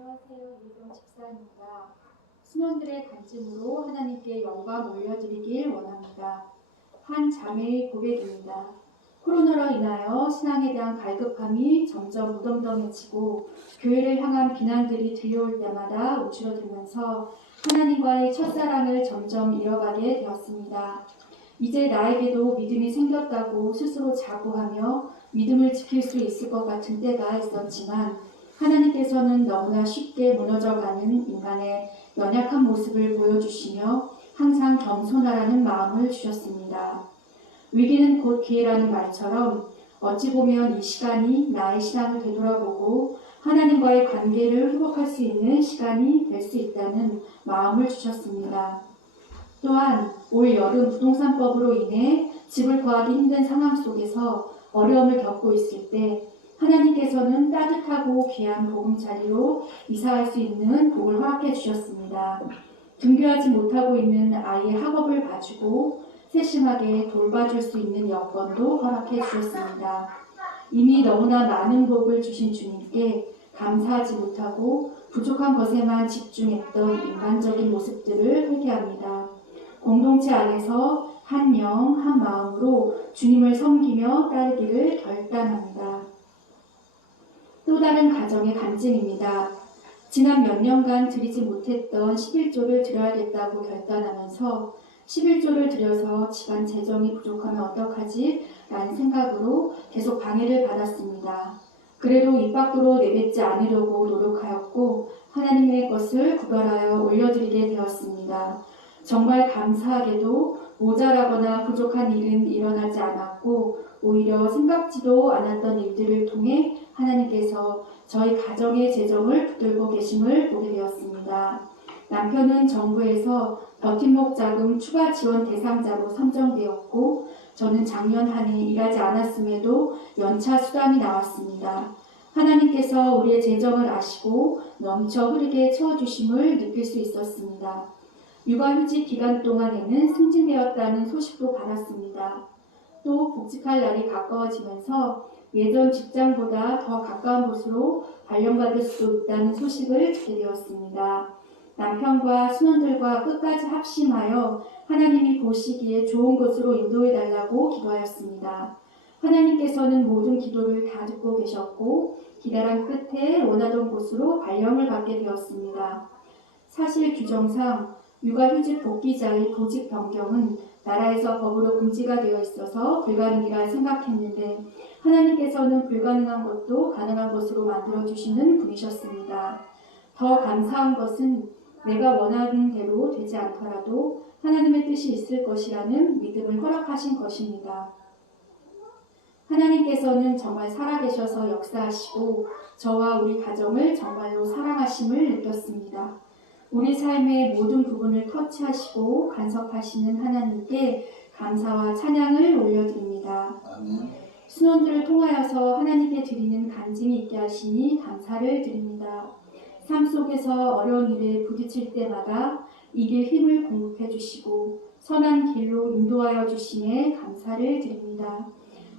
안녕하세요. 이경 집사입니다. 신원들의 간증으로 하나님께 영광 올려드리길 원합니다. 한 자매의 고백입니다. 코로나로 인하여 신앙에 대한 갈급함이 점점 무덤덤해지고 교회를 향한 비난들이 들려올 때마다 움츠러들면서 하나님과의 첫사랑을 점점 잃어가게 되었습니다. 이제 나에게도 믿음이 생겼다고 스스로 자부하며 믿음을 지킬 수 있을 것 같은 때가 있었지만 하나님께서는 너무나 쉽게 무너져가는 인간의 연약한 모습을 보여주시며 항상 겸손하라는 마음을 주셨습니다. 위기는 곧 기회라는 말처럼 어찌 보면 이 시간이 나의 신앙을 되돌아보고 하나님과의 관계를 회복할 수 있는 시간이 될 수 있다는 마음을 주셨습니다. 또한 올 여름 부동산법으로 인해 집을 구하기 힘든 상황 속에서 어려움을 겪고 있을 때 하나님께서는 따뜻하고 귀한 보금자리로 이사할 수 있는 복을 허락해 주셨습니다. 등교하지 못하고 있는 아이의 학업을 봐주고 세심하게 돌봐줄 수 있는 여건도 허락해 주셨습니다. 이미 너무나 많은 복을 주신 주님께 감사하지 못하고 부족한 것에만 집중했던 인간적인 모습들을 회개합니다. 공동체 안에서 한 영, 한 마음으로 주님을 섬기며 따르기를 결단합니다. 또 다른 가정의 간증입니다. 지난 몇 년간 드리지 못했던 11조를 드려야겠다고 결단하면서 11조를 드려서 집안 재정이 부족하면 어떡하지? 라는 생각으로 계속 방해를 받았습니다. 그래도 입 밖으로 내뱉지 않으려고 노력하였고 하나님의 것을 구별하여 올려드리게 되었습니다. 정말 감사하게도 모자라거나 부족한 일은 일어나지 않았고 오히려 생각지도 않았던 일들을 통해 하나님께서 저희 가정의 재정을 붙들고 계심을 보게 되었습니다. 남편은 정부에서 버팀목 자금 추가 지원 대상자로 선정되었고 저는 작년 한 해 일하지 않았음에도 연차 수당이 나왔습니다. 하나님께서 우리의 재정을 아시고 넘쳐 흐르게 채워주심을 느낄 수 있었습니다. 육아휴직 기간 동안에는 승진되었다는 소식도 받았습니다. 또 복직할 날이 가까워지면서 예전 직장보다 더 가까운 곳으로 발령받을 수 있다는 소식을 듣게 되었습니다. 남편과 신혼들과 끝까지 합심하여 하나님이 보시기에 좋은 곳으로 인도해달라고 기도하였습니다. 하나님께서는 모든 기도를 다 듣고 계셨고 기다란 끝에 원하던 곳으로 발령을 받게 되었습니다. 사실 규정상 육아휴직 복귀자의 보직 변경은 나라에서 법으로 금지가 되어 있어서 불가능이라 생각했는데 하나님께서는 불가능한 것도 가능한 것으로 만들어주시는 분이셨습니다. 더 감사한 것은 내가 원하는 대로 되지 않더라도 하나님의 뜻이 있을 것이라는 믿음을 허락하신 것입니다. 하나님께서는 정말 살아계셔서 역사하시고 저와 우리 가정을 정말로 사랑하심을 느꼈습니다. 우리 삶의 모든 부분을 터치하시고 간섭하시는 하나님께 감사와 찬양을 올려드립니다. 아멘. 신혼들을 통하여서 하나님께 드리는 간증이 있게 하시니 감사를 드립니다. 삶 속에서 어려운 일에 부딪힐 때마다 이길 힘을 공급해 주시고 선한 길로 인도하여 주심에 감사를 드립니다.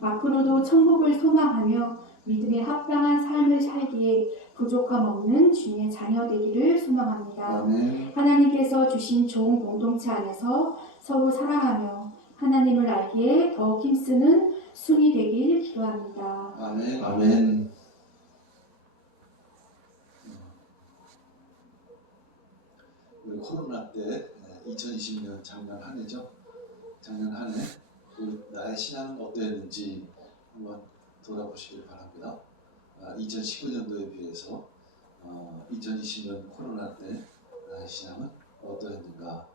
앞으로도 천국을 소망하며 믿음에 합당한 삶을 살기에 부족함 없는 주님의 자녀 되기를 소망합니다. 아멘. 하나님께서 주신 좋은 공동체 안에서 서로 사랑하며 하나님을 알기에 더욱 힘쓰는 순이 되길 기도합니다. 아멘. 아멘. 우리 코로나 때 2020년 작년 한 해죠. 작년 한 해 나의 신앙은 어떠했는지 한번 돌아보시길 바랍니다. 2019년도에 비해서 2020년 코로나 때 나의 신앙은 어떠했는가,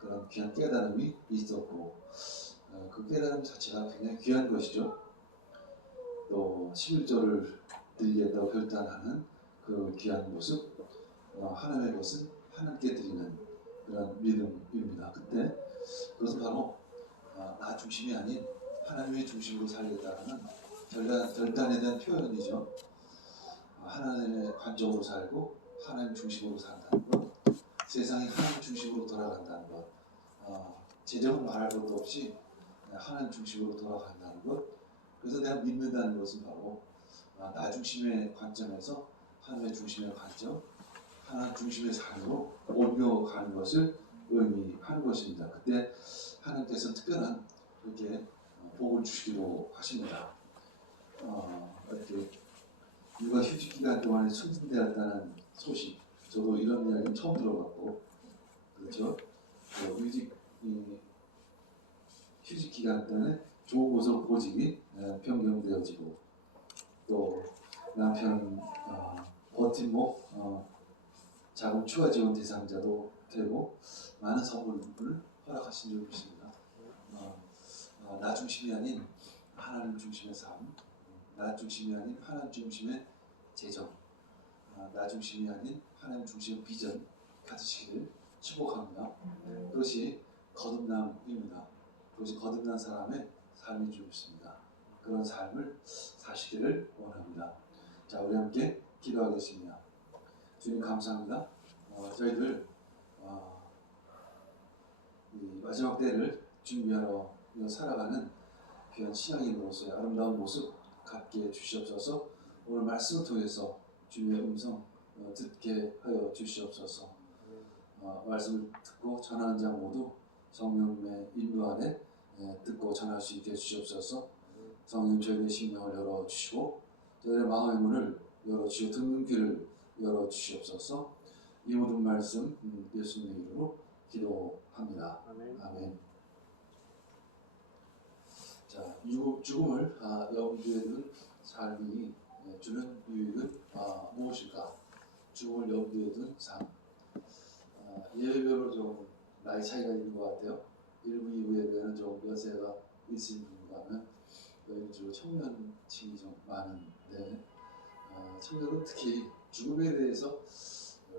그런 귀한 깨달음이 있었고 그 깨달음 자체가 굉장히 귀한 것이죠. 또 11조를 드리겠다고 결단하는 그 귀한 모습, 하나님의 것은 하나님께 드리는 그런 믿음입니다. 그때 그것은 바로 나 중심이 아닌 하나님의 중심으로 살겠다는 결단에 대한 표현이죠. 하나님의 관점으로 살고 하나님 중심으로 산다는 것, 세상이 하나님 중심으로 돌아간다는 것, 재정은 말할 것도 없이 하나님 중심으로 돌아간다는 것. 그래서 내가 믿는다는 것은 바로 나 중심의 관점에서 하나님의 중심의 관점, 하나님 중심의 삶으로 옮겨가는 것을 의미하는 것입니다. 그때 하나님께서 특별한 이렇게 복을 주시기로 하십니다. 이렇게 육아 휴직 기간 동안에 승진되었다는 소식, 저도 이런 이야기는 처음 들어봤고, 그렇죠? 휴직 기간 동안에 좋은 곳으로 보직이 변경되어지고, 또 남편 버팀목 자금 추가 지원 대상자도 되고 많은 선물을 허락하신 줄 믿습니다. 나 중심이 아닌 하나님 중심의 삶, 나 중심이 아닌 하나님 중심의 재정, 나 중심이 아닌 하나님 중심의 비전 가지시기를 축복합니다. 그것이 거듭남입니다. 그것이 거듭난 사람의 삶인 줄 믿습니다. 그런 삶을 사시기를 원합니다. 자, 우리 함께 기도하겠습니다. 주님 감사합니다. 저희들 이 마지막 때를 준비하러 살아가는 귀한 신앙인으로서의 아름다운 모습 갖게 해주시옵소서. 오늘 말씀을 통해서 주님의 음성 듣게 하여 주시옵소서. 말씀을 듣고 전하는 자 모두 성령님의 인도 아래 듣고 전할 수 있게 해주시옵소서. 성령 저희의 심령을 열어주시고 저희의 마음의 문을 열어주시고 듣는 귀를 열어주시옵소서. 이 모든 말씀 예수님의 이름으로 기도합니다. 아멘. 자, 죽음을 염두에 둔 삶이 주는 유익은 무엇일까? 죽음을 염두에 둔 삶. 예외별로 좀 나이 차이가 있는 것 같아요. 1부, 2부 예배는 좀 연세가 있으신 분과 하면 여기는 주로 청년층이 좀 많은데 청년은 특히 죽음에 대해서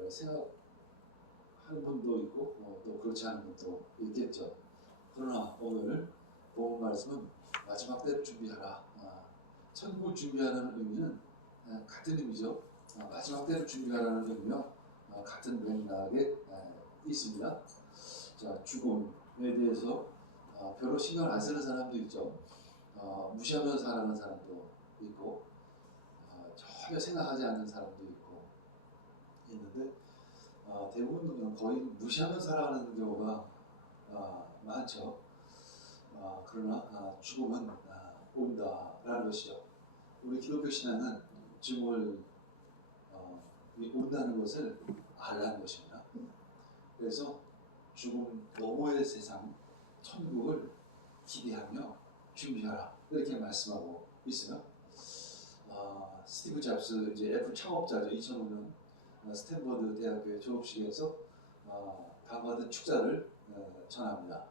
생각하는 분도 있고 또 그렇지 않은 분도 있겠죠. 그러나 오늘 본 말씀은 마지막 때를 준비하라. 천국을 준비하라는 의미는 같은 의미죠. 마지막 때를 준비하라는 의미와 같은 맥락에 있습니다. 자, 죽음에 대해서 별로 신경을 안 쓰는 사람도 있죠. 무시하면서 살아가는 사람도 있고 전혀 생각하지 않는 사람도 있고 있는데 대부분 거의 무시하면서 살아가는 경우가 많죠. 그러나 죽음은 온다라는 것이죠. 우리 기독교 신앙은 죽음을 온다는 것을 알라는 것입니다. 그래서 죽음 너머의 세상, 천국을 기대하며 준비하라 이렇게 말씀하고 있어요. 스티브 잡스 이제 애플 창업자죠. 2005년 스탠퍼드 대학교의 졸업식에서 당받은 축사를 전합니다.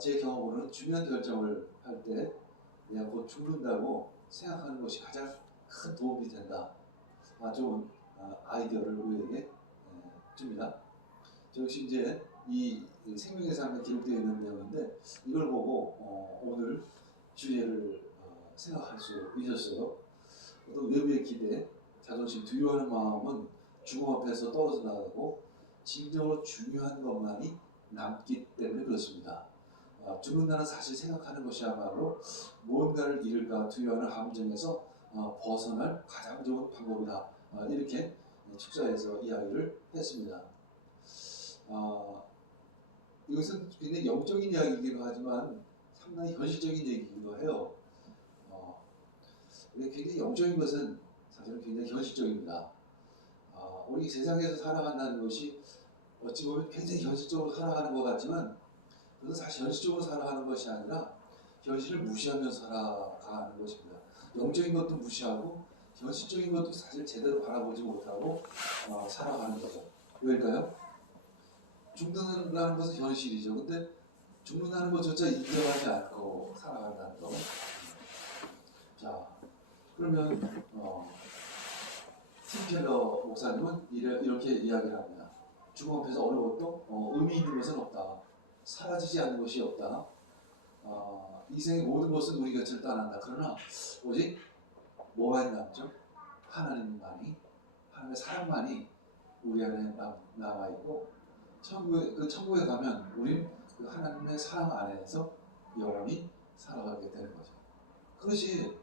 제 경험으로는 중요한 결정을 할 때 내가 곧 죽는다고 생각하는 것이 가장 큰 도움이 된다. 좋은 아이디어를 우리에게 줍니다. 저 역시 이제 이 생명의 삶에 기록되어 있는 내용인데 이걸 보고 오늘 주제를 생각할 수 있었어요. 또 외부의 기대, 자존심 두려워하는 마음은 죽음 앞에서 떨어져 나가고 진정으로 중요한 것만이 남기 때문에 그렇습니다. 죽는다는 사실 생각하는 것이야말로 무언가를 잃을까 두려워하는 함정에서 벗어날 가장 좋은 방법이다. 이렇게 축사에서 이야기를 했습니다. 이것은 굉장히 영적인 이야기이기도 하지만 상당히 현실적인 얘기이기도 해요. 굉장히 영적인 것은 사실은 굉장히 현실적입니다. 우리 세상에서 살아간다는 것이 어찌 보면 굉장히 현실적으로 살아가는 것 같지만 그것은 사실 현실적으로 살아가는 것이 아니라 현실을 무시하면서 살아가는 것입니다. 영적인 것도 무시하고 현실적인 것도 사실 제대로 바라보지 못하고 살아가는 거죠. 왜일까요? 죽는다는 것은 현실이죠. 근데 죽는다는 것조차 인정하지 않고 살아간다는 거. 자, 그러면 팀 켈러 목사님은 이렇게 이야기를 합니다. 죽음 앞에서 어느 것도 의미 있는 것은 없다. 사라지지 않는 것이 없다. 이 생의 모든 것은 우리 곁을 떠난다. 그러나 오직 뭐만 남죠? 하나님의 사랑만이 우리 안에 남아있고 천국에 가면 우린 그 하나님의 사랑 안에서 영원히 살아가게 되는 거죠. 그것이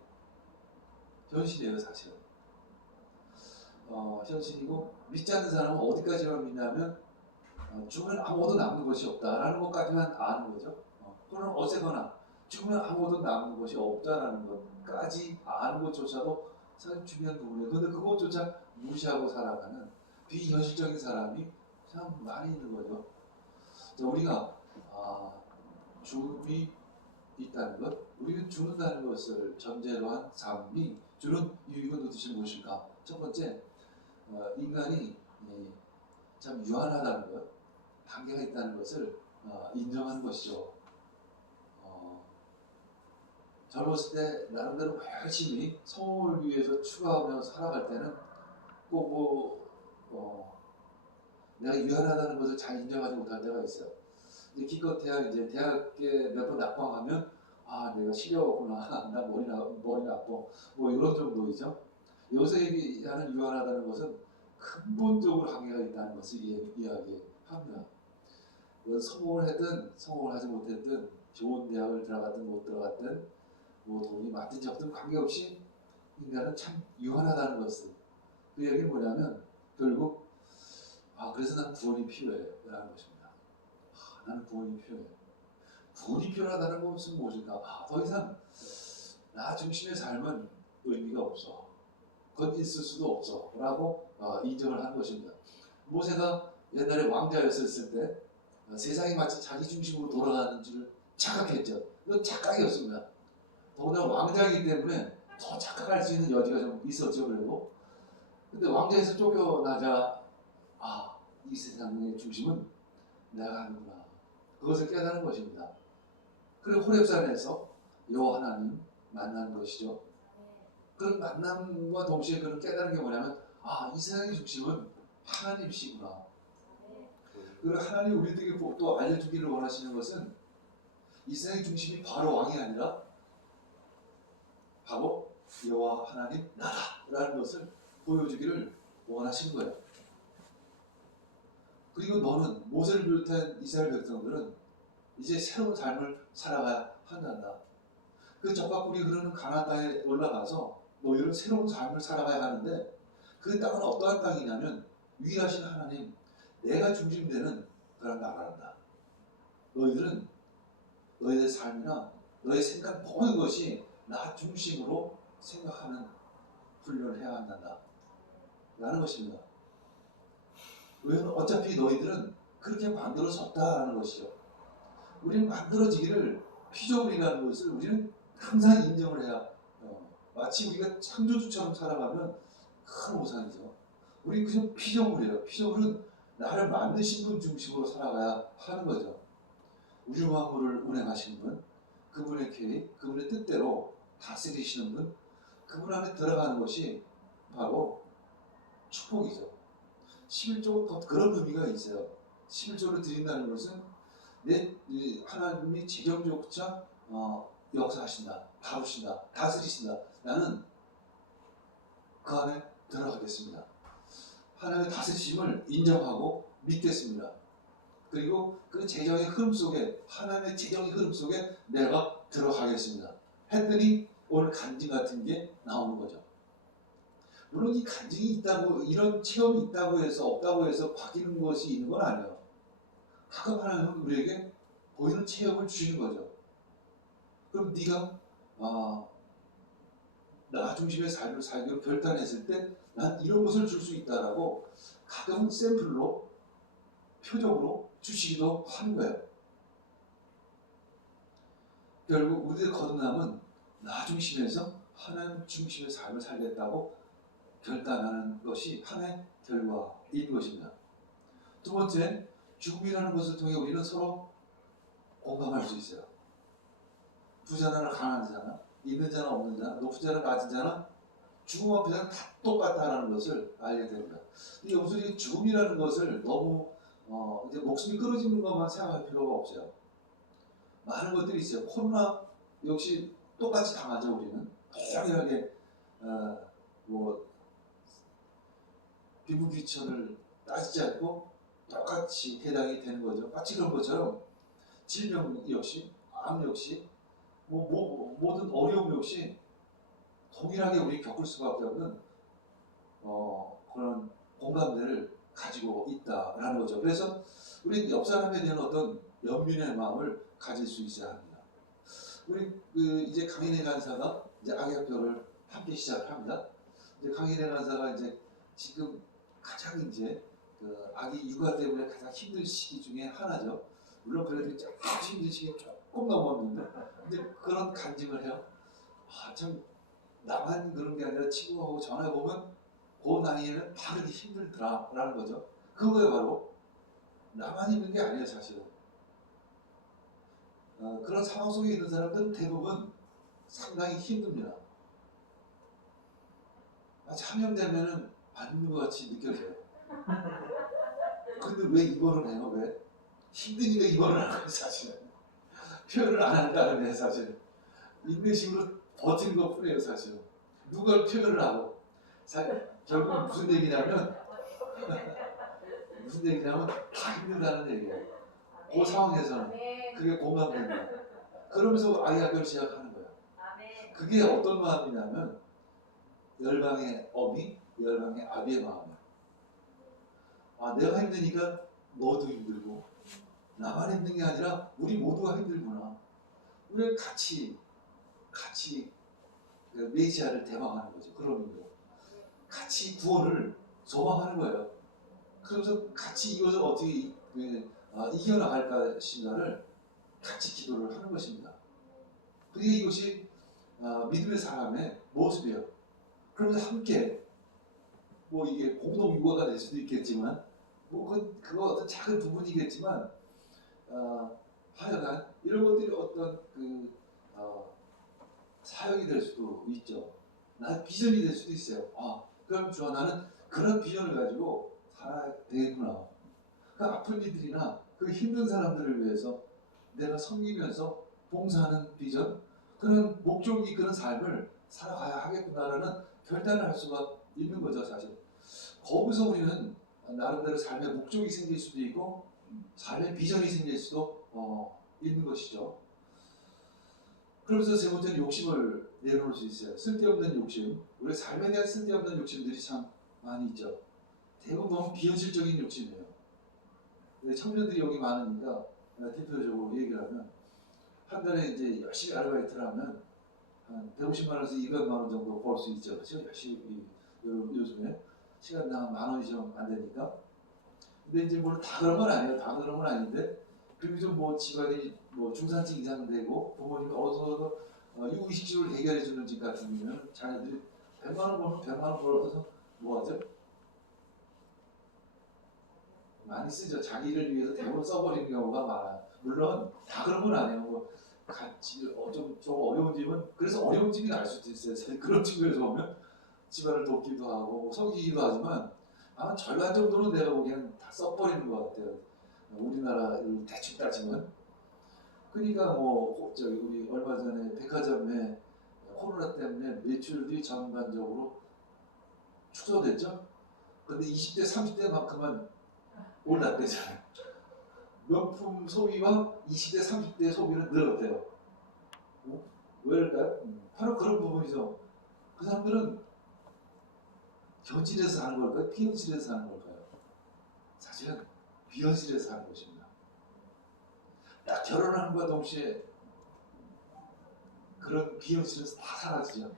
현실이에요, 사실은. 현실이고 믿지 않는 사람은 어디까지만 믿냐면 죽으면 아무것도 남는 것이 없다라는 것까지만 아는 거죠. 그러나 어쨌거나 죽으면 아무것도 남는 것이 없다라는 것까지 아는 것조차도 사실 중요한 부분이에요. 근데 그것조차 무시하고 살아가는 비현실적인 사람이 참 많이 있는 거죠. 자, 우리가 죽음이 있다는 것, 우리는 죽는다는 것을 전제로 한 삶이 주는 유익은 도대체 무엇일까? 첫 번째, 인간이 참 유한하다는 것, 한계가 있다는 것을 인정하는 것이죠. 젊었을 때 나름대로 열심히 성공을 위해서 추구하면서 살아갈 때는 꼭 내가 유한하다는 것을 잘 인정하지 못할 때가 있어요. 이제 기껏해야 이제 대학에 몇 번 낙방하면 내가 시려웠구나, 나 머리 나빠, 뭐 이런 정도이죠. 여기서 얘기하는 유한하다는 것은 근본적으로 한계가 있다는 것을 이야기합니다. 성공을 했든 성공을 하지 못했든 좋은 대학을 들어갔든 못 들어갔든 뭐 돈이 많든지 없든 관계없이 인간은 참 유한하다는 것을, 그 얘기는 뭐냐면 결국 그래서 난 구원이 필요해 라는 것입니다. 나는 구원이 필요해. 구원이 필요하다는 것은 무엇일까? 더 이상 나 중심의 삶은 의미가 없어. 그건 있을 수도 없어 라고 인정을 하는 것입니다. 모세가 옛날에 왕자였을 때 세상이 마치 자기 중심으로 돌아가는 줄 착각했죠. 이건 착각이었습니다. 더구나 왕자이기 때문에 더 착각할 수 있는 여지가 좀 있었죠. 그래도 근데 왕자에서 쫓겨나자 이 세상의 중심은 내가 하는구나, 그것을 깨달은 것입니다. 그리고 호렙산에서 여호와 하나님 만난 것이죠. 그런 만남과 동시에 그런 깨달은 게 뭐냐면 이 세상의 중심은 하나님이시구나. 그리고 하나님 우리에게 또 알려주기를 원하시는 것은 이 세상의 중심이 바로 왕이 아니라 바로 여호와 하나님 나라라는 것을 보여주기를 원하신 거예요. 그리고 너는, 모세를 비롯한 이스라엘 백성들은 이제 새로운 삶을 살아가야 한단다. 그 적과 꿀이 흐르는 가나안 땅에 올라가서 너희는 새로운 삶을 살아가야 하는데, 그 땅은 어떠한 땅이냐면 위하신 하나님, 내가 중심되는 그런 나라란다. 너희들은 너희의 삶이나 너의 생각 모든 것이 나 중심으로 생각하는 훈련을 해야 한단다 라는 것입니다. 왜냐하면 어차피 너희들은 그렇게 만들어졌다라는 것이죠. 우리는 만들어지기를, 피조물이라는 것을 우리는 항상 인정을 해야 마치 우리가 창조주처럼 살아가면 큰 오산이죠. 우리 그저 피조물이에요. 피조물은 나를 만드신 분 중심으로 살아가야 하는 거죠. 우주 만물을 운행하시는 분, 그분의 계획, 그분의 뜻대로 다스리시는 분, 그분 안에 들어가는 것이 바로 축복이죠. 11조가 그런 의미가 있어요. 11조를 드린다는 것은 하나님이 재정적으로 역사하신다, 다루신다, 다스리신다. 나는 그 안에 들어가겠습니다. 하나님의 다스리심을 인정하고 믿겠습니다. 그리고 그 재정의 흐름 속에, 하나님의 재정의 흐름 속에 내가 들어가겠습니다. 했더니 오늘 간증 같은 게 나오는 거죠. 물론 이 간증이 있다고, 이런 체험이 있다고 해서 없다고 해서 바뀌는 것이 있는 건 아니에요. 가끔 하나님은 우리에게 보이는 체험을 주시는 거죠. 그럼 네가 나 중심의 삶을 살기로 결단했을 때 난 이런 것을 줄 수 있다라고 가끔은 샘플로, 표적으로 주시기도 하는 거예요. 결국 우리의 거듭남은 나 중심에서 하나님 중심의 삶을 살겠다고 결단하는 것이 하나의 결과인 것입니다. 두 번째, 죽음이라는 것을 통해 우리는 서로 공감할 수 있어요. 부자나 가난한 자나, 있는 자나 없는 자나, 높은 자나 낮은 자나 죽음 앞에서는 다 똑같다라는 것을 알게 됩니다. 여기서 이 죽음이라는 것을 너무 이제 목숨이 끊어지는 것만 생각할 필요가 없어요. 많은 것들이 있어요. 코로나 역시 똑같이 당하죠. 우리는 동일하게 비무기천을 따지지 않고 똑같이 해당이 되는 거죠. 마치 그런 것처럼 질병 역시, 암 역시, 모든 어려움 역시 동일하게 우리 겪을 수밖에 없는 그런 공감대를 가지고 있다라는 거죠. 그래서 우리 옆 사람에 대한 어떤 연민의 마음을 가질 수 있어야 합니다. 우리 이제 강인혜 간사가 이제 악약별을 함께 시작을 합니다. 이제 강인혜 간사가 이제 지금 가장 이제 아기 육아 때문에 가장 힘든 시기 중에 하나죠. 물론 그래도 조금 힘든 시기 조금 넘었는데 이제 그런 간증을 해요. 참 나만 그런 게 아니라 친구하고 전화 보면 그 나이에는 다 그렇게 힘들더라라는 거죠. 그거에 바로 나만 힘든 게 아니에요, 사실은. 그런 상황 속에 있는 사람들은 대부분 상당히 힘듭니다. 마치 함명되면은 안 있는 것 같이 느껴져요. 근데 왜 입원을 해요? 왜? 힘드니까 입원을 하는 거예요, 사실은. 표현을 안 한다는 게 사실은. 인내심으로 버티는 것 뿐이에요, 사실은. 누가 표현을 하고. 결국 무슨 얘기냐면, 다 힘들다는 얘기예요. 그 상황에서는. 그게 공감됩니다. 그러면서 아이학교를 시작하는 거예요. 그게 어떤 마음이냐면, 열방의 어미, 열방의 아비의 마음이에요. 내가 힘드니까 너도 힘들고, 나만 힘든 게 아니라 우리 모두가 힘들구나. 우리 같이 메시아를 대망하는 거죠. 그런 의미로. 같이 구원을 소망하는 거예요. 그러면서 같이 이것을 어떻게 이겨나갈 것인가를 같이 기도를 하는 것입니다. 그게 이것이 믿음의 사람의 모습이에요. 그러면서 함께 이게 공동 육아가 될 수도 있겠지만 그거 어떤 작은 부분이겠지만 하여간 이런 것들이 어떤 사역이 될 수도 있죠. 나 비전이 될 수도 있어요. 그럼 주아 나는 그런 비전을 가지고 살아야 되겠구나. 그 아픈 이들이나 그 힘든 사람들을 위해서 내가 섬기면서 봉사하는 비전, 그런 목적이 그런 삶을 살아가야 하겠구나라는 결단을 할 수가 있는 거죠, 사실. 거기서 우리는 나름대로 삶의 목적이 생길 수도 있고 삶의 비전이 생길 수도 있는 것이죠. 그러면서 세 번째는 욕심을 내려놓을 수 있어요. 쓸데없는 욕심. 우리 삶에 대한 쓸데없는 욕심들이 참 많이 있죠. 대부분 너무 비현실적인 욕심이에요. 청년들이 여기 많으니까 대표적으로 얘기를 하면 한 달에 이제 열심히 아르바이트를 하면 한 150만 원에서 200만 원 정도 벌 수 있죠. 그렇죠? 열심히 요즘에 시간당 10,000원이 좀 안 되니까. 근데 이제 뭐 다 그런 건 아니에요. 다 그런 건 아닌데 그리고 좀 집안이 중산층 이상 되고 부모님이 어서 육의식주를 해결해 주는 집 같으면 자녀들이 100만 원 벌면 100만 원 벌어서 뭐 하죠? 많이 쓰죠. 자기를 위해서 대부분 써버리는 경우가 많아요. 물론 다 그런 건 아니에요. 같이 좀 어려운 집은 그래서 어려운 집이 날 수도 있어요. 사실 그런 측면에서 보면 집안을 돕기도 하고 섬기기도 하지만 아마 절반 정도는 내가 보기에는 다 써버리는 것 같아요. 우리나라를 대충 따지면. 그러니까 우리 얼마 전에 백화점에 코로나 때문에 매출이 전반적으로 축소됐죠. 근데 20대, 30대만큼은 올랐대잖아요. 명품 소비와 20대, 30대 소비는 늘었대요. 왜일까요? 바로 그런 부분이죠. 그 사람들은 현실에서 사는 걸까요? 비현실에서 사는 걸까요? 사실은 비현실에서 사는 것입니다. 딱 결혼함과 동시에 그런 비현실에서 다 사라지죠.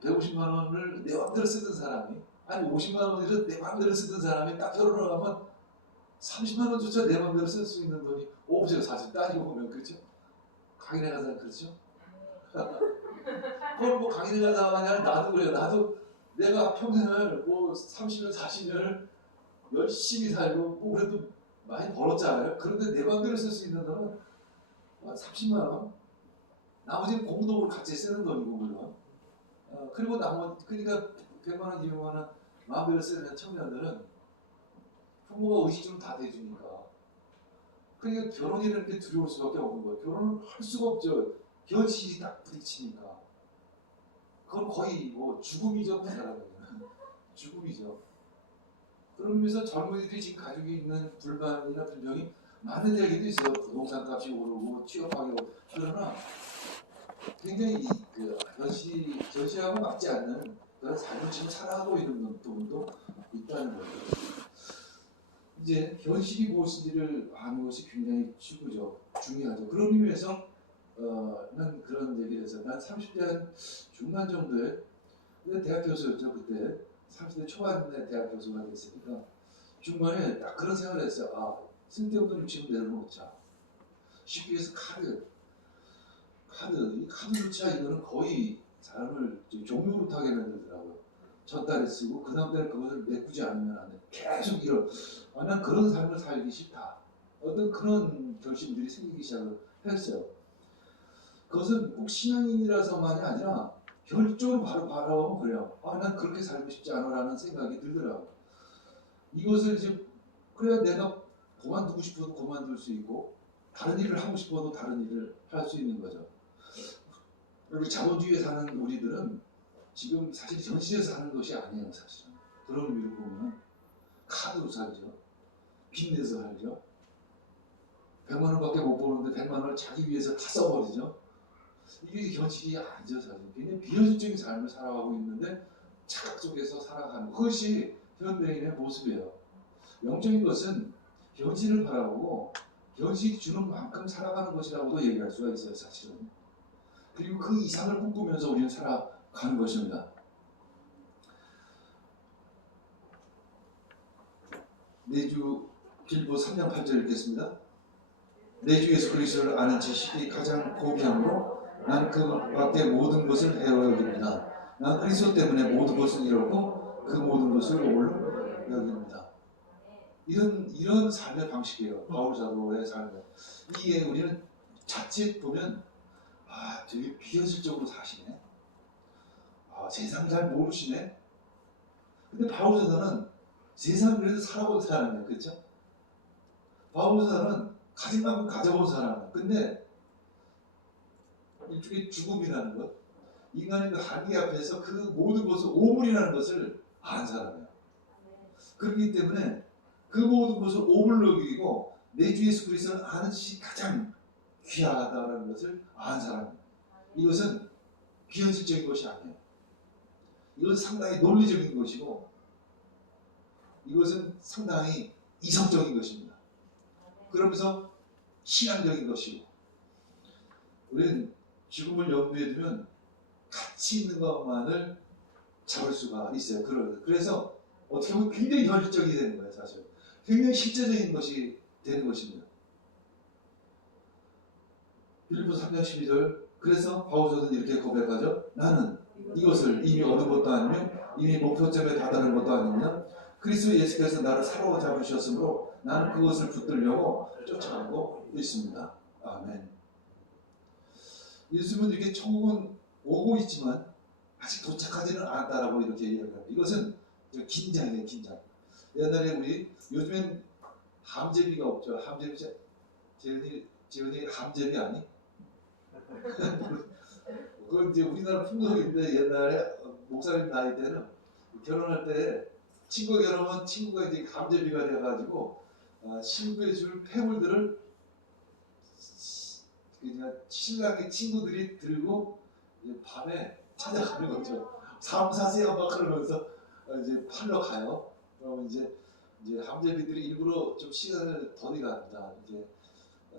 150만 원을 내 맘대로 쓰던 사람이, 아니 50만 원을 내 맘대로 쓰던 사람이 딱 결혼을 하면 30만 원조차 내 맘대로 쓸 수 있는 돈이 없어요. 사실 따지고 보면. 그렇죠? 강인에 간 사람 그렇죠? 그걸 강인에 간 사람 아니라 나도 그래요. 나도 내가 평생을 30년 40년을 열심히 살고 그래도 많이 벌었잖아요. 그런데 내 맘대로 쓸 수 있는 돈은 30만 원. 나머지는 공동으로 같이 쓰는 돈이고 물론. 그리고 그러니까 100만 원, 200만 원 마음대로 쓰는 청년들은 부모가 의식주로 다 대주니까. 그러니까 결혼이라는 게 두려울 수밖에 없는 거예요. 결혼을 할 수가 없죠. 현실이 딱 부딪히니까. 그건 거의 죽음이죠, 그 사람에게는. 죽음이죠. 그런 의미에서 젊은이들이 지금 가지고 있는 불만이나 불평이 많은 얘기도 있어요. 부동산 값이 오르고 취업하기 오르고. 그러나 굉장히 현실하고 맞지 않는 그런 삶을 지금 살아가고 있는 분도 있다는 거죠. 이제 현실이 무엇인지를 아는 것이 굉장히 중요하죠. 그런 의미에서 난 그런 얘기를 해서 난 30대 한 중반 정도에 대학 교수였죠. 그때 30대 초반에 대학 교수가 됐으니까 중반에 딱 그런 생각을 했어요. 아, 쓸데없는 욕심을 내려놓자. 쉽게 해서 이 카드조차 이거는 거의 사람을 종로 못하게 만들더라고요. 첫 달에 쓰고 그 다음 달에 그것을 메꾸지 않으면 안 돼. 계속 이런 난 그런 삶을 살기 싫다. 어떤 그런 결심들이 생기기 시작을 했어요. 그것은 꼭 신앙인이라서만이 아니라 결정으로 바로 그래요. 난 그렇게 살고 싶지 않아라는 생각이 들더라고요. 이것을 이제 그래야 내가 그만두고 싶어도 그만둘 수 있고 다른 일을 하고 싶어도 다른 일을 할 수 있는 거죠. 그리고 자본주의에 사는 우리들은 지금 사실 현실에서 사는 것이 아니에요. 사실은 그런 의미로 보면 카드로 살죠. 빚내서 살죠. 100만 원밖에 못 버는데 100만 원을 자기 위해서 다 써버리죠. 이게 현실이 아니죠. 사실 굉장히 비현실적인 삶을 살아가고 있는데 착각 속에서 살아가는 그것이 현대인의 모습이에요. 영적인 것은 현실을 바라보고 현실이 주는 만큼 살아가는 것이라고도 얘기할 수가 있어요. 사실은. 그리고 그 이상을 꿈꾸면서 우리는 살아가는 것입니다. 내주 빌보 3장 8절 읽겠습니다. 내주 예수 그리스도를 아는 지식이 가장 고귀함으로 난 그 밖에 모든 것을 해로 여깁니다. 난 그리스도 때문에 모든 것을 이뤘고 그 모든 것을 옳로 여깁니다. 이런 삶의 방식이에요. 바울 사도의 삶을. 이게 우리는 자칫 보면 되게 비현실적으로 사시네. 세상 잘 모르시네. 근데 바울 사도는 세상 그래도 살아본 사람이에요. 그렇죠? 바울 사도는 가진 만큼 가져본 사람이에요. 근데 일종의 죽음이라는 것, 인간의 그 한계 앞에서 그 모든 것을 오물이라는 것을 아는 사람이에요. 그렇기 때문에 그 모든 것을 오물로 여기고 내 주 예수 그리스도를 아는 지식이 가장 귀하다는 것을 아는 사람이에요. 이것은 비현실적인 것이 아니에요. 이건 상당히 논리적인 것이고 이것은 상당히 이성적인 것입니다. 그러면서 신앙적인 것이고 우리는 죽음을 염두에 두면 가치 있는 것만을 잡을 수가 있어요. 그래서 어떻게 보면 굉장히 현실적이 되는 거예요. 사실 굉장히 실제적인 것이 되는 것입니다. 빌립보서 3장 12절 그래서 바울사도는 이렇게 고백하죠. 나는 이것을 이미 얻은 것도 아니며 이미 목표점에 다다른 것도 아니며 그리스도 예수께서 나를 사로잡으셨으므로 나는 그것을 붙들려고 쫓아가고 있습니다. 아멘. 예수님은 이렇게 천국은 오고 있지만 아직 도착하지는 않았다라고 이렇게 이야기합니다. 이것은 긴장이에요. 긴장. 옛날에 우리 요즘엔 함재비가 없죠. 함재비 지은이 함재비 아니? 그건 이제 우리나라 풍속인데 옛날에 목사님 나이 때는 결혼할 때 친구가 결혼하면 친구가 이제 감재비가 돼가지고 신부에 줄 폐물들을 그냥 신랑의 친구들이 들고 이제 밤에 찾아가는 거죠. 삼사세요 막 그러면서 이제 팔러 가요. 그러면 이제 함재비들이 일부러 좀 시간을 더디 갑니다. 이제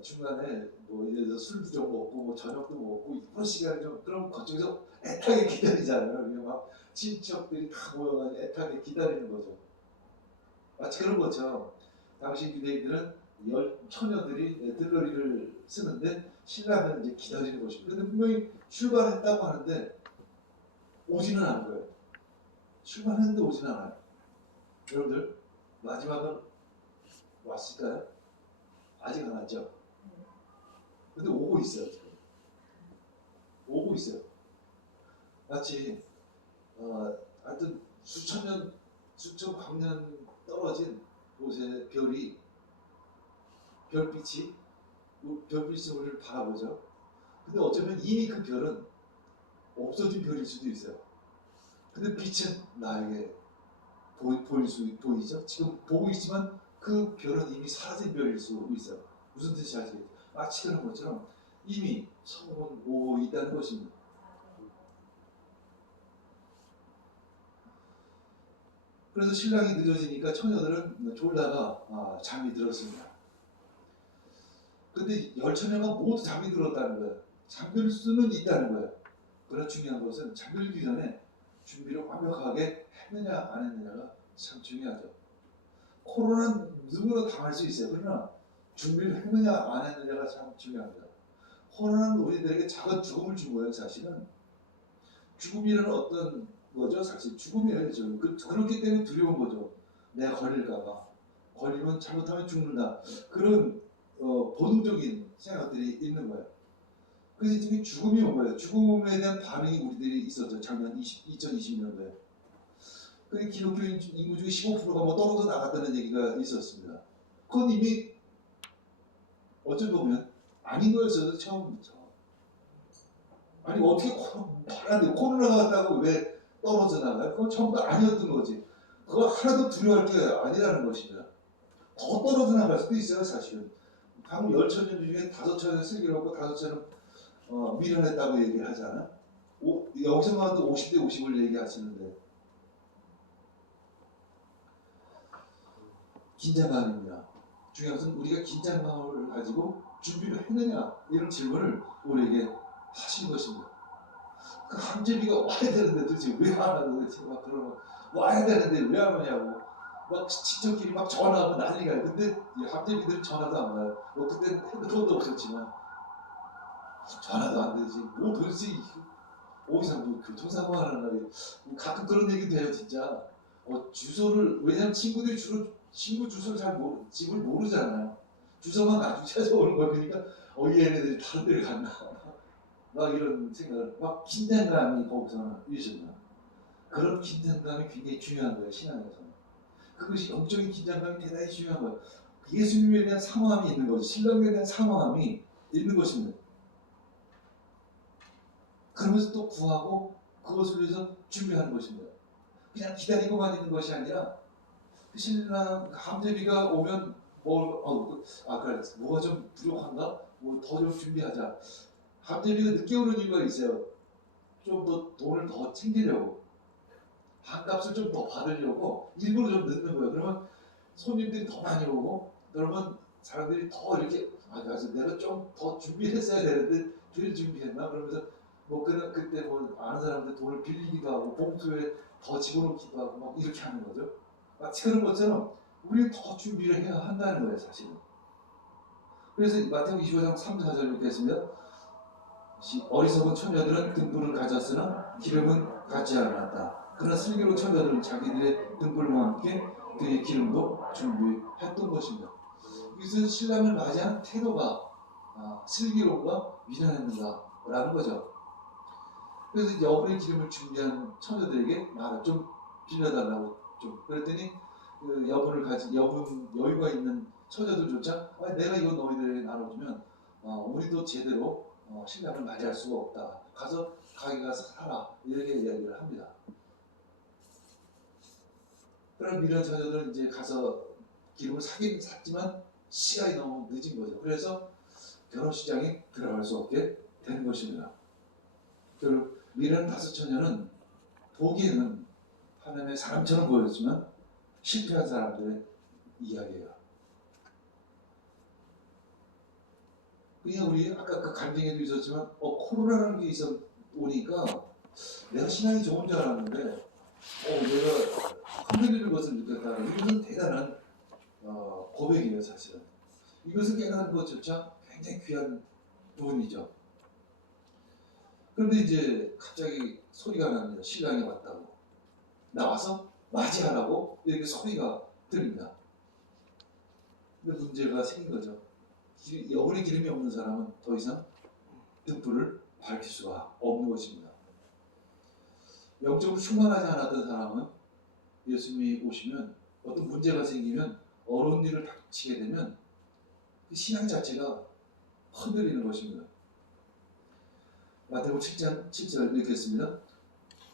중간에 뭐 예를 들어 술도 좀 먹고 뭐 저녁도 먹고 이런 시간을 좀 그럼 그쪽에서 애타게 기다리잖아요. 그냥 막 친척들이 다 모여가지고 애타게 기다리는 거죠. 마치 그런 것처럼 당시 유대인들은 처녀들이 들러리를 쓰는데 신랑은 이제 기다리는 것입니다. 근데 분명히 출발했다고 하는데 오지는 않은 거예요. 출발했는데 오지는 않아요. 여러분들 마지막은 왔을까요? 아직 안 왔죠? 근데 오고 있어요. 지금. 오고 있어요. 마치 하여튼 수천 광년 떨어진 곳에 별빛이 우리를 바라보죠. 근데 어쩌면 이미 그 별은 없어진 별일 수도 있어요. 근데 빛은 나에게 보이죠? 지금 보고 있지만 그 별은 이미 사라진 별일 수 있어요. 무슨 뜻인지 아시겠죠? 마치 그런 것처럼 이미 성공은 오고 있다는 것입니다. 그래서 신랑이 늦어지니까 처녀들은 졸다가 잠이 들었습니다. 근데 10처녀가 모두 잠이 들었다는 거예요. 잠들 수는 있다는 거예요. 그러나 중요한 것은 잠들기 전에 준비를 완벽하게 했느냐 안 했느냐가 참 중요하죠. 코로나는 누구나 당할 수 있어요. 그러나 준비를 했느냐 안 했느냐가 참 중요합니다. 코로나는 우리들에게 작은 죽음을 준 거예요. 사실은 죽음이라는 어떤 거죠. 사실 죽음이에요. 그렇기 때문에 두려운 거죠. 내가 걸릴까봐. 걸리면 잘못하면 죽는다. 그런 본능적인 생각들이 있는 거예요. 그래서 지금 죽음이 온 거예요. 죽음에 대한 반응이 우리들이 있었죠. 작년 2020년도에. 그 기독교 인구 중에 15%가 뭐 떨어져 나갔다는 얘기가 있었습니다. 그건 이미 어쩌다 보면 아닌 거였어요. 처음부터. 아니 어떻게 코로나가 왔다고 왜 떨어져 나가요? 그건 처음부터 아니었던 거지. 그거 하나도 두려워할 게 아니라는 것입니다. 더 떨어져 나갈 수도 있어요. 사실은. 한국 10처녀 중에 5처녀는 슬기롭고 5처녀는 미련했다고 얘기를 하잖아. 여기서만 해도 50대 50을 얘기하시는데 긴장감입니다. 중요한 것은 우리가 긴장감을 가지고 준비를 했느냐 이런 질문을 우리에게 하시는 것입니다. 그 함재비가 와야 되는데 도대체 왜 안 하고 도대체 막 그러면 와야 되는데 왜 안 오냐고 막 친척끼리 막 전화하고 난리가 나요. 근데 함재비들은 전화도 안 가요. 뭐 그때는 핸드폰도 없었지만 전화도 안 되지. 뭐 도대체 어디서 뭐 교통사고 하는 날 가끔 그런 얘기도 해요 진짜. 주소를 왜냐면 친구들이 주로 친구 주소를 집을 모르잖아요. 주소만 나중에 찾아오는 거야. 그러니까 얘네들이 다른 데를 갔나 막 이런 생각을 막 긴장감이 거기서는 있었나. 그런 긴장감이 굉장히 중요한 거예요 신앙에서는. 그것이 영적인 긴장감이 대단히 중요한 거예요. 예수님에 대한 사모함이 있는 거죠. 신랑에 대한 사모함이 있는 것입니다. 그러면서 또 구하고 그것을 위해서 준비하는 것입니다. 그냥 기다리고만 있는 것이 아니라 신랑 함재비가 오면 그래 뭐가 좀 부족한가? 뭐 더 좀 준비하자. 함재비가 늦게 오는 이유가 있어요. 좀 더 돈을 더 챙기려고 반값을 좀 더 받으려고 일부러 좀 늦는 거예요. 그러면 손님들이 더 많이 오고 그러면 사람들이 더 이렇게 그래서 내가 좀 더 준비했어야 되는데 덜 준비했나? 그러면서 뭐 그때 뭐 아는 사람들 돈을 빌리기도 하고 봉투에 더 집어넣기도 하고 막 이렇게 하는 거죠. 마치 그런 것처럼 우리는 더 준비를 해야 한다는 거예요 사실은. 그래서 마태복음 25장 3, 4절 이렇게 했습니다. 어리석은 처녀들은 등불을 가졌으나 기름은 갖지 않았다. 그러나 슬기로운 처녀들은 자기들의 등불과 함께 그의 기름도 준비했던 것입니다. 이것은 신랑을 맞이한 태도가 슬기로움과 미련했는가라는 거죠. 그래서 여분의 기름을 준비한 처녀들에게 나를 좀 빌려달라고 좀 그랬더니 그 여유가 있는 처녀들조차 내가 이거 너희들에게 나눠주면 우리도 제대로 신랑을 맞이할 수가 없다. 가게 가서 살아 이렇게 이야기를 합니다. 그런 미련 처녀들은 이제 가서 기름을 사긴 샀지만 시간이 너무 늦은 거죠. 그래서 결혼식장에 들어갈 수 없게 된 것입니다. 결국 미련 5처녀는 보기에는 하나님의 사람처럼 보였지만 실패한 사람들의 이야기예요. 그냥 우리 아까 그 간증에도 있었지만 코로나라는 게 오니까 내가 신앙이 좋은 줄 알았는데 내가 흔들리는 것을 느꼈다. 이것은 대단한 고백이에요 사실은. 이것을 깨닫는 것조차 굉장히 귀한 부분이죠. 그런데 이제 갑자기 소리가 납니다. 신랑이 왔다고. 나와서 맞이하라고 이렇게 소리가 들립니다. 근데 문제가 생긴 거죠. 여분의 기름이 없는 사람은 더 이상 등불을 밝힐 수가 없는 것입니다. 영적으로 충만하지 않았던 사람은 예수님이 오시면 어떤 문제가 생기면 어려운 일을 닥치게 되면 그 신앙 자체가 흔들리는 것입니다. 마태복음 7장 7절 읽겠습니다.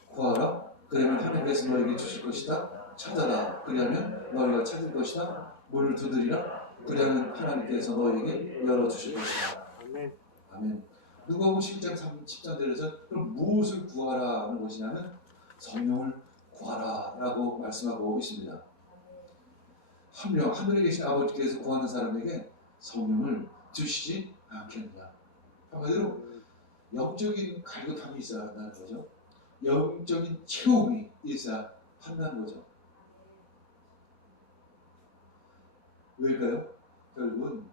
구하라 그러면 하나님께서 너에게 주실 것이다. 찾아라 그리하면 너희가 찾을 것이다. 문을 두드리라 그리하면 하나님께서 너에게 열어주실 것이다. 아멘. 누가복음 11장 13절에서 그럼 무엇을 구하라 하는 것이냐면 성령을 구하라 라고 말씀하고 있습니다. 한 명, 하늘에 계신 아버지께서 구하는 사람에게 성령을 주시지 않겠느냐. 한마디로 영적인 갈급함이 있어야 한다는 거죠. 영적인 체험이 있어야 한다는 거죠. 왜일까요? 결국은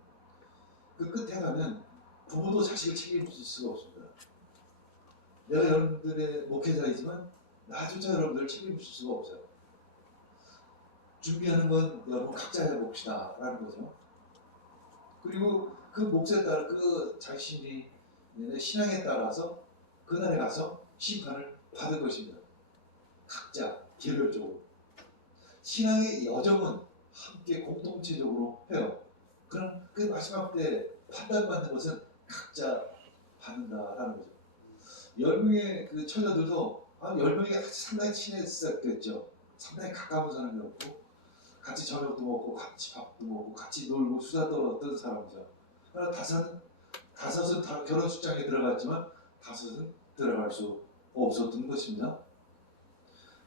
그 끝에 가면 부모도 자식을 책임질 수가 없습니다. 내가 여러분들의 목회자이지만 나조차 여러분들을 책임질 수가 없어요. 준비하는 건 여러분 각자 해봅시다 라는 거죠. 그리고 그 몫에 따라 그 자신이 신앙에 따라서 그날에 가서 심판을 받을 것입니다. 각자 개별적으로. 신앙의 여정은 함께 공동체적으로 해요. 그럼 그 마지막 때 판단받는 것은 각자 받는다라는 거죠. 10명의 그 처녀들도 10명이 상당히 친했었겠죠. 상당히 가까운 사람이었고 같이 저녁도 먹고 같이 밥도 먹고 같이 놀고 수다 떨었던 사람이죠. 그러나 다섯은 다 결혼 숙장에 들어갔지만 다섯은 들어갈 수 없었던 것입니다.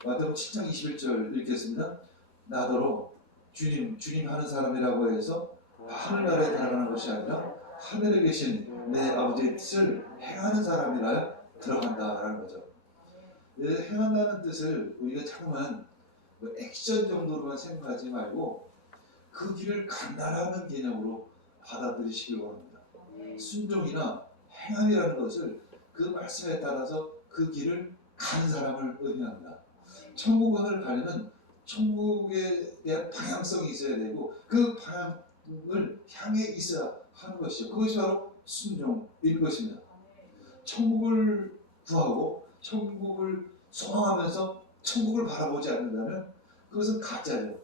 마태복음 7장 21절 읽겠습니다. 나더러 주님 하는 사람이라고 해서 하늘나라에 들어가는 것이 아니라 하늘에 계신 내 아버지의 뜻을 행하는 사람이라 들어간다라는 거죠. 행한다는 뜻을 우리가 자꾸만 액션 정도로만 생각하지 말고 그 길을 간다라는 개념으로 받아들이시길 원합니다. 순종이나 행함이라는 것을 그 말씀에 따라서 그 길을 가는 사람을 의미합니다. 천국을 가려면 천국에 대한 방향성이 있어야 되고 그 방향을 향해 있어야 하는 것이죠. 그것이 바로 순종인 것입니다. 천국을 구하고 천국을 소망하면서 천국을 바라보지 않는다면 그것은 가짜죠.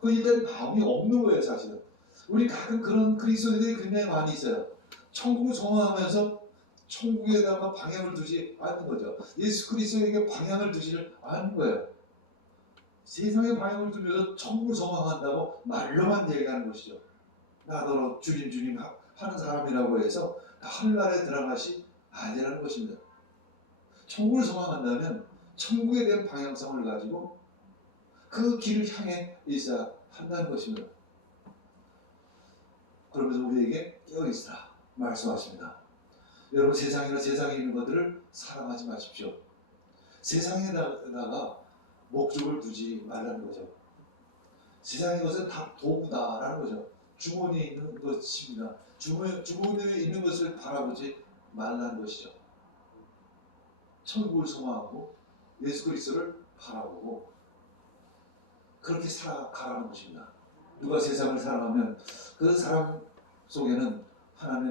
그거에 대한 마음이 없는 거예요, 사실은. 우리 가끔 그런 그리스도인들이 굉장히 많이 있어요. 천국을 소망하면서 천국에다가 방향을 두지 않는 거죠. 예수 그리스도에게 방향을 두지를 않는 거예요. 세상에 방향을 두면서 천국을 소망한다고 말로만 얘기하는 것이죠. 나더러 주님 하는 사람이라고 해서 하늘나라에 들어가시 아니라는 것입니다. 천국을 소망한다면 천국에 대한 방향성을 가지고 그 길을 향해 있어야 한다는 것입니다. 그러면서 우리에게 깨어있으라 말씀하십니다. 여러분 세상에 있는 것들을 사랑하지 마십시오. 세상에다가 목적을 두지 말라는 거죠. 세상의 것은 다 도구다라는 거죠. 주머니에 있는 것입니다. 주머니에 있는 것을 바라보지 말라는 것이죠. 천국을 소망하고 예수 그리스도를 바라보고 그렇게 살아가라는 것입니다. 누가 세상을 사랑하면 그 사람 속에는 하나님의